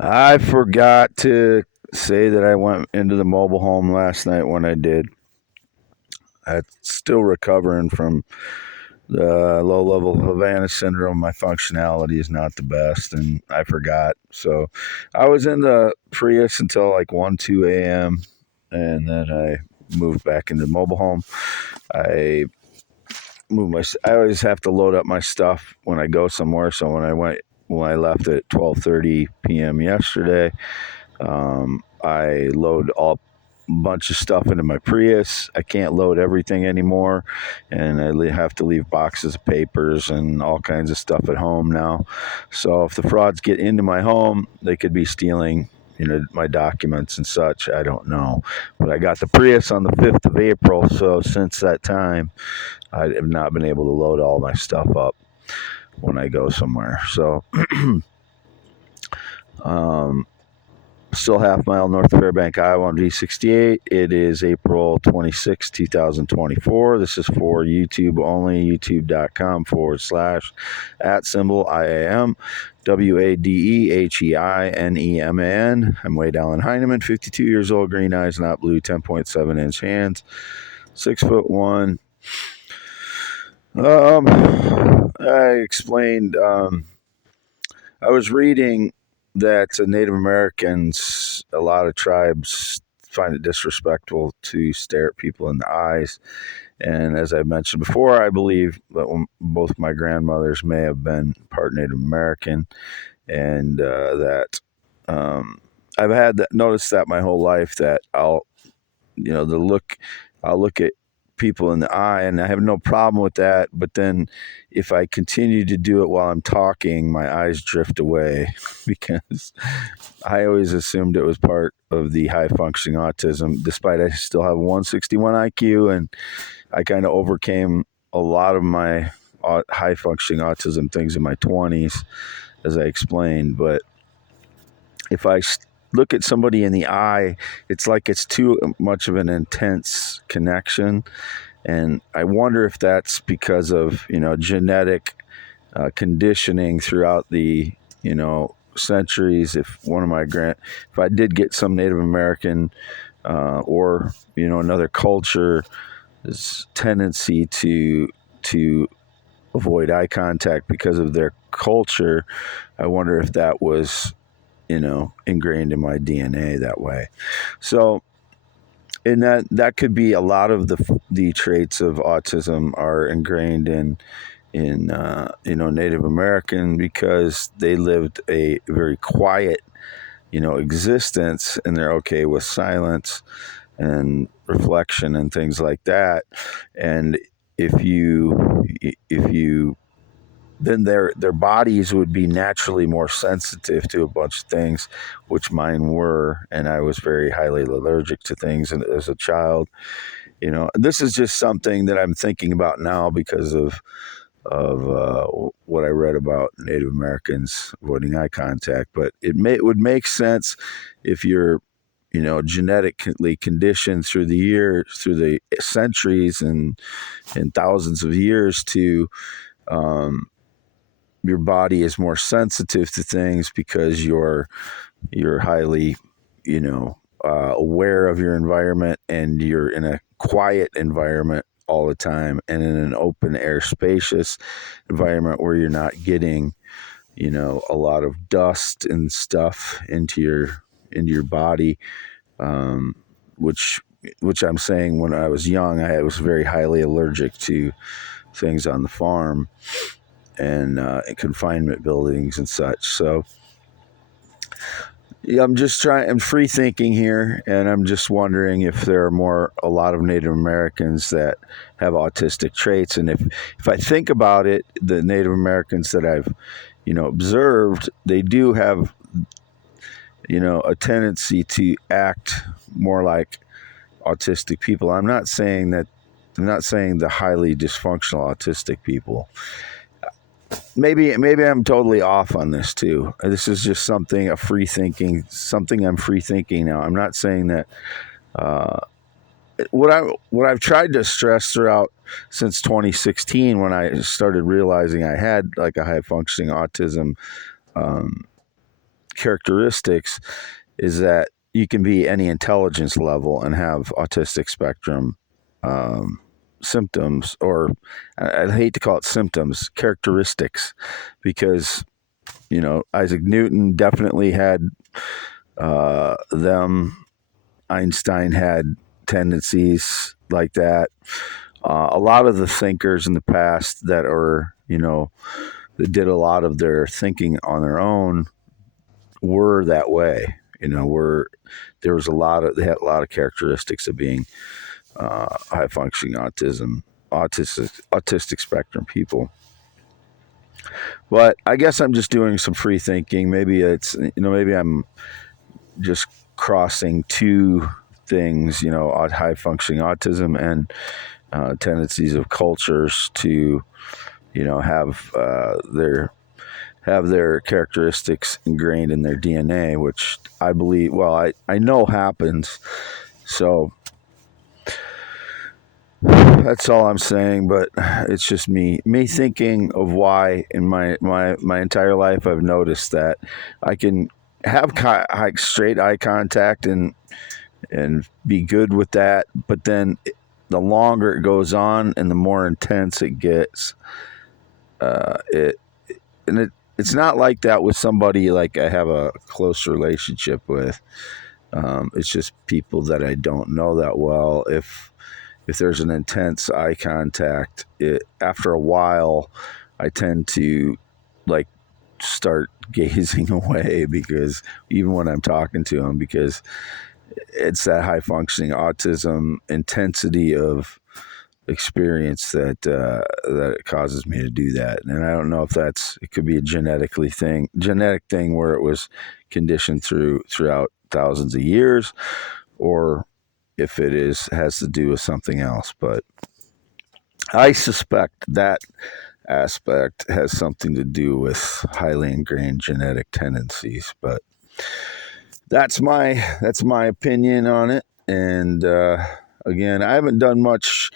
I forgot to say that I went into the mobile home last night when I did. I'm still recovering from the low level Havana Syndrome. My functionality is not the best, and I forgot. So I was in the Prius until like 1, 2 a.m., and then I moved back into the mobile home. I I always have to load up my stuff when I go somewhere. So when I left at 12:30 p.m. yesterday, I load all bunch of stuff into my Prius. I can't load everything anymore, and have to leave boxes of papers and all kinds of stuff at home now. So if the frauds get into my home, they could be stealing, my documents and such. I don't know, but I got the Prius on the 5th of April, so since that time, I have not been able to load all my stuff up when I go somewhere. So, um, still half mile north of Fairbank, Iowa on V68. It is April 26, 2024. This is for YouTube only, youtube.com/ at symbol IAM WADEHEINEMAN. I'm Wade Allen Heineman, 52 years old, green eyes, not blue, 10.7-inch hands, 6'1". I explained, I was reading that Native Americans, a lot of tribes find it disrespectful to stare at people in the eyes. And as I mentioned before, I believe that both my grandmothers may have been part Native American, and that I've noticed that my whole life, that I'll look at people in the eye, and I have no problem with that. But then if I continue to do it while I'm talking, my eyes drift away because I always assumed it was part of the high functioning autism, despite I still have 161 IQ, and I kind of overcame a lot of my high functioning autism things in my 20s, as I explained. But if I look at somebody in the eye, it's like it's too much of an intense connection. And I wonder if that's because of, genetic conditioning throughout the, centuries. If if I did get some Native American or, another culture, this tendency to avoid eye contact because of their culture, I wonder if that was, ingrained in my DNA that way. So, and that could be a lot of the traits of autism are ingrained in Native American, because they lived a very quiet, existence, and they're okay with silence and reflection and things like that. And if you then their bodies would be naturally more sensitive to a bunch of things, which mine were, and I was very highly allergic to things as a child. This is just something that I'm thinking about now because of what I read about Native Americans avoiding eye contact. But it would make sense if you're, genetically conditioned through the centuries and thousands of years to, your body is more sensitive to things because you're highly, aware of your environment, and you're in a quiet environment all the time, and in an open air, spacious environment where you're not getting, a lot of dust and stuff into your body, um, which I'm saying, when I was young, I was very highly allergic to things on the farm and confinement buildings and such. So yeah, I'm free thinking here, and I'm just wondering if there are a lot of Native Americans that have autistic traits. And if I think about it, the Native Americans that I've, observed, they do have, a tendency to act more like autistic people. I'm not saying the highly dysfunctional autistic people. Maybe I'm totally off on this too. This is just something I'm free thinking now. I'm not saying that. Uh, what I've tried to stress throughout since 2016, when I started realizing I had like a high functioning autism um, characteristics is that you can be any intelligence level and have autistic spectrum symptoms, or I hate to call it symptoms, characteristics, because Isaac Newton definitely had them. Einstein had tendencies like that. A lot of the thinkers in the past that that did a lot of their thinking on their own were that way. There was they had a lot of characteristics of being high functioning autistic spectrum people. But I guess I'm just doing some free thinking. Maybe maybe I'm just crossing two things, high functioning autism and tendencies of cultures to, have their characteristics ingrained in their DNA, which I believe, I know happens. So that's all I'm saying, but it's just me thinking of why in my entire life I've noticed that I can have straight eye contact and be good with that, but then the longer it goes on and the more intense it gets, it's not like that with somebody like I have a close relationship with. It's just people that I don't know that well. If there's an intense eye contact, after a while, I tend to like start gazing away, because even when I'm talking to them, because it's that high functioning autism intensity of experience that it causes me to do that. And I don't know if it could be a genetic thing where it was conditioned throughout thousands of years, or if it has to do with something else. But I suspect that aspect has something to do with highly ingrained genetic tendencies. But that's my opinion on it. And again, I haven't done much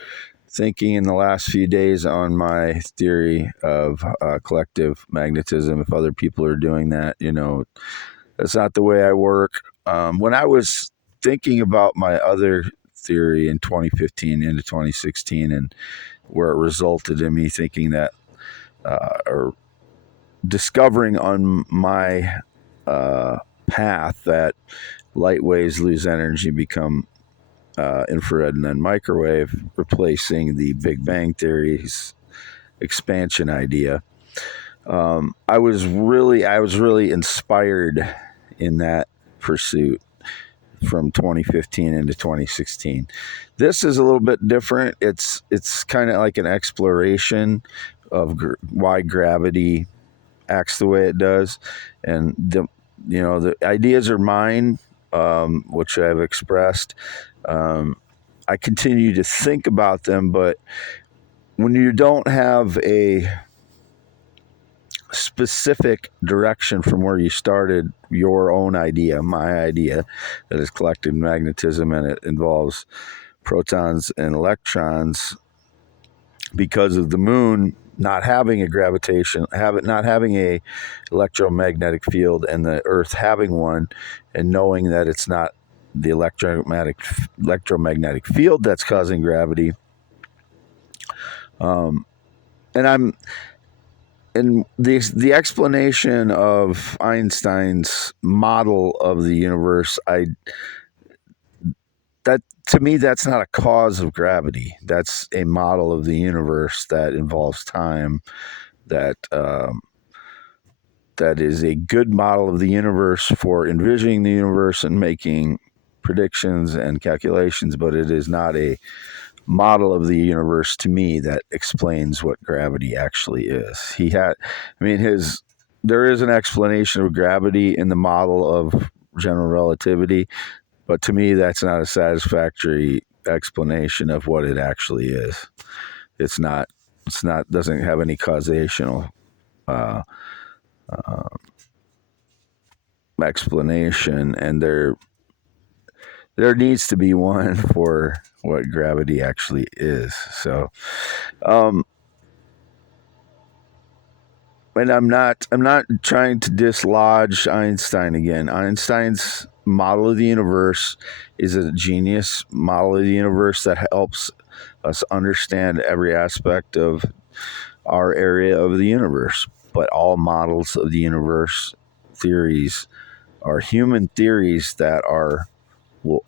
thinking in the last few days on my theory of collective magnetism. If other people are doing that, that's not the way I work. When I was thinking about my other theory in 2015 into 2016, and where it resulted in me thinking that, or discovering on my path, that light waves lose energy, become infrared and then microwave, replacing the Big Bang Theory's expansion idea. I was really inspired in that pursuit from 2015 into 2016. This is a little bit different. It's kind of like an exploration of why gravity acts the way it does, and the ideas are mine, which I've expressed. I continue to think about them, but when you don't have a specific direction from where you started your own idea, my idea, that is collective magnetism, and it involves protons and electrons, because of the moon not having a gravitation, not having a electromagnetic field, and the Earth having one, and knowing that it's not the electromagnetic field that's causing gravity. And the explanation of Einstein's model of the universe, to me, that's not a cause of gravity. That's a model of the universe that involves time. That is a good model of the universe for envisioning the universe and making predictions and calculations, but it is not a model of the universe to me that explains what gravity actually is. There is an explanation of gravity in the model of general relativity, but to me, that's not a satisfactory explanation of what it actually is. It's not, doesn't have any causational explanation, and there needs to be one for what gravity actually is. So, and I'm not trying to dislodge Einstein again. Einstein's model of the universe is a genius model of the universe that helps us understand every aspect of our area of the universe. But all models of the universe theories are human theories that will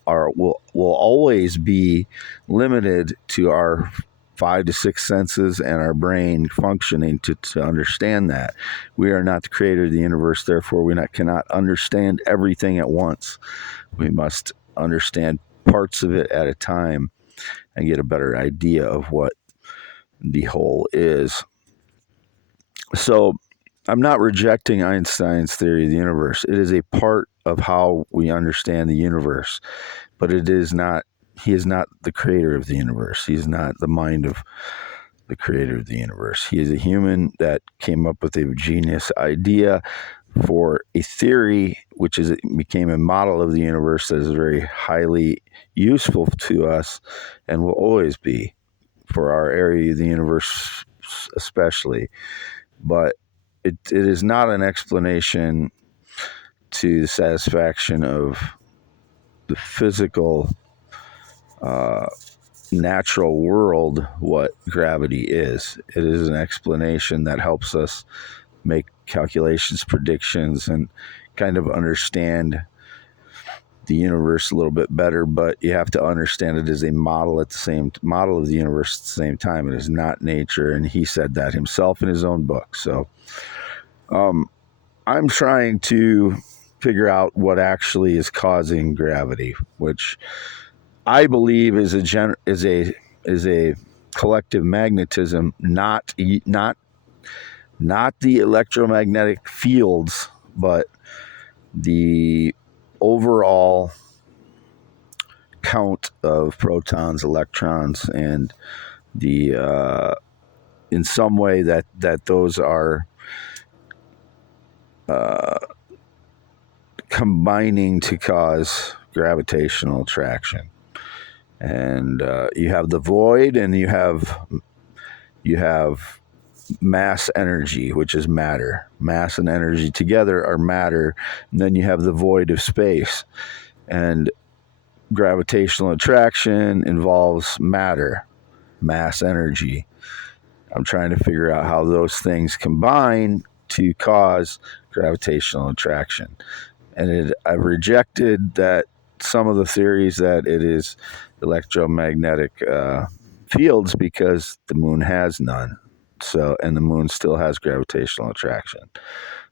always be limited to our 5 to 6 senses and our brain functioning to understand that. We are not the creator of the universe, therefore cannot understand everything at once. We must understand parts of it at a time and get a better idea of what the whole is. So I'm not rejecting Einstein's theory of the universe. It is a part of how we understand the universe, but it is not, he is not the creator of the universe. He is not the mind of the creator of the universe. He is a human that came up with a genius idea for a theory, which became a model of the universe that is very highly useful to us and will always be for our area of the universe, especially. But it is not an explanation to the satisfaction of the physical, natural world what gravity is. It is an explanation that helps us make calculations, predictions, and kind of understand the universe a little bit better, but you have to understand it as a model of the universe at the same time. It is not nature, and he said that himself in his own book. So I'm trying to figure out what actually is causing gravity, which I believe is a collective magnetism, not the electromagnetic fields, but the overall count of protons, electrons, and the in some way that those are combining to cause gravitational attraction. And you have the void, and you have mass energy, which is matter. Mass and energy together are matter. And then you have the void of space. And gravitational attraction involves matter, mass, energy. I'm trying to figure out how those things combine to cause gravitational attraction. And I've rejected that some of the theories that it is electromagnetic fields because the moon has none. So, and the moon still has gravitational attraction.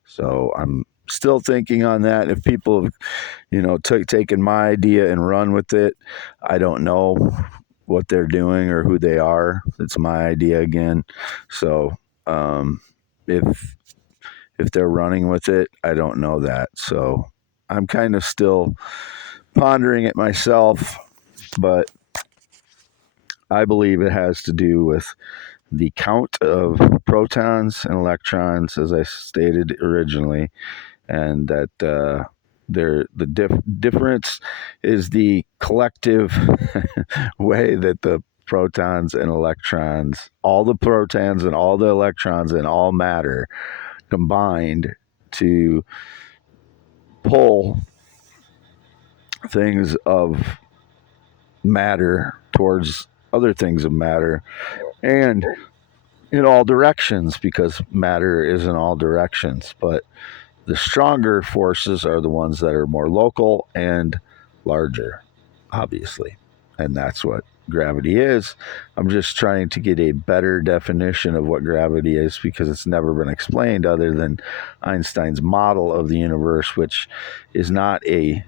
So I'm still thinking on that. If people have, taken my idea and run with it, I don't know what they're doing or who they are. It's my idea again. So if they're running with it, I don't know that. So I'm kind of still pondering it myself, but I believe it has to do with the count of protons and electrons, as I stated originally, and that the difference is the collective way that the protons and electrons, all the protons and all the electrons and all matter combined to pull things of matter towards other things of matter, and in all directions, because matter is in all directions. But the stronger forces are the ones that are more local and larger, obviously. And that's what gravity is. I'm just trying to get a better definition of what gravity is because it's never been explained other than Einstein's model of the universe, which is not a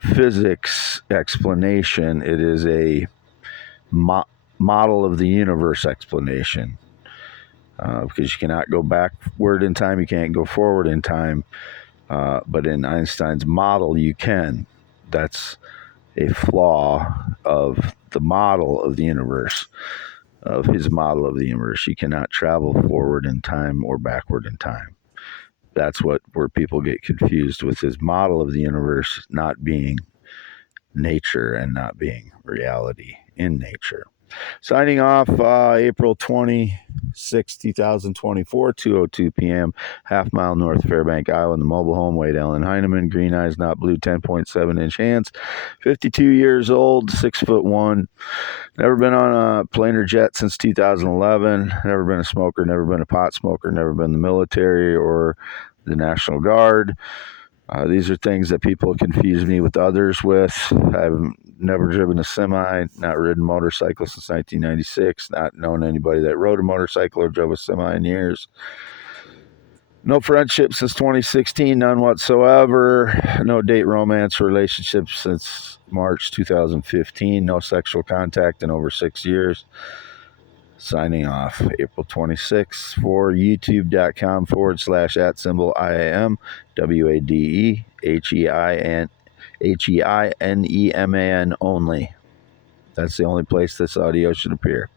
physics explanation. It is a model of the universe explanation. Because you cannot go backward in time, you can't go forward in time. But in Einstein's model, you can. That's a flaw of the model of the universe, of his model of the universe. You cannot travel forward in time or backward in time. That's where people get confused with his model of the universe not being nature and not being reality in nature. Signing off April 26, 2024, 2:02 p.m., half mile north of Fairbank, Iowa, in the mobile home. Wade Allen Heineman, green eyes, not blue, 10.7-inch hands, 52 years old, 6'1". Never been on a plane or jet since 2011. Never been a smoker, never been a pot smoker, never been in the military or the National Guard. These are things that people confuse me with others with. I've never driven a semi, not ridden motorcycles since 1996, not known anybody that rode a motorcycle or drove a semi in years. No friendship since 2016, none whatsoever. No date, romance, relationship since March 2015. No sexual contact in over 6 years. Signing off April 26th for youtube.com/@IAM WADEHEINEMAN only. That's the only place this audio should appear.